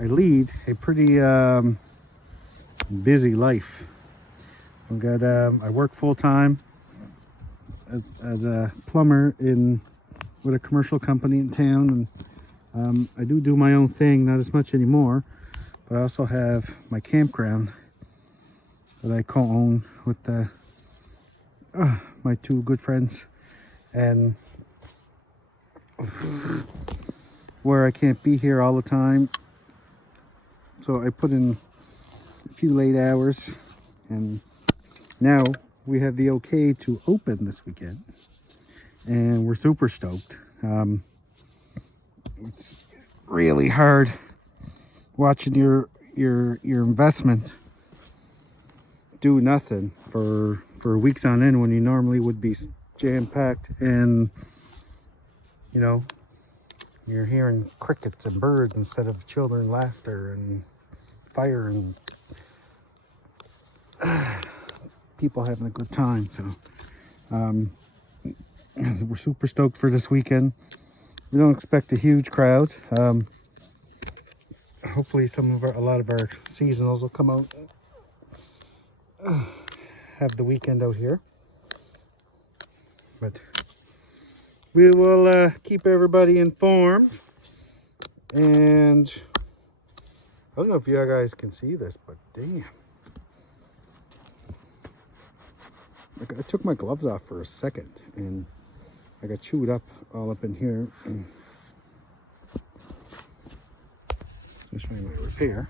I lead a pretty busy life. I work full time as a plumber with a commercial company in town, and I do my own thing, not as much anymore, but I also have my campground that I co-own with my two good friends, and where I can't be here all the time, so I put in a few late hours, and now we have the okay to open this weekend, and we're super stoked. It's really hard watching your investment do nothing for weeks on end when you normally would be jam-packed, and you know, you're hearing crickets and birds instead of children laughter and fire and people having a good time. So we're super stoked for this weekend. We don't expect a huge crowd. Hopefully a lot of our seasonals will come out, have the weekend out here, but we will keep everybody informed. And I don't know if you guys can see this, but damn, I took my gloves off for a second and I got chewed up all up in here. Just trying to repair.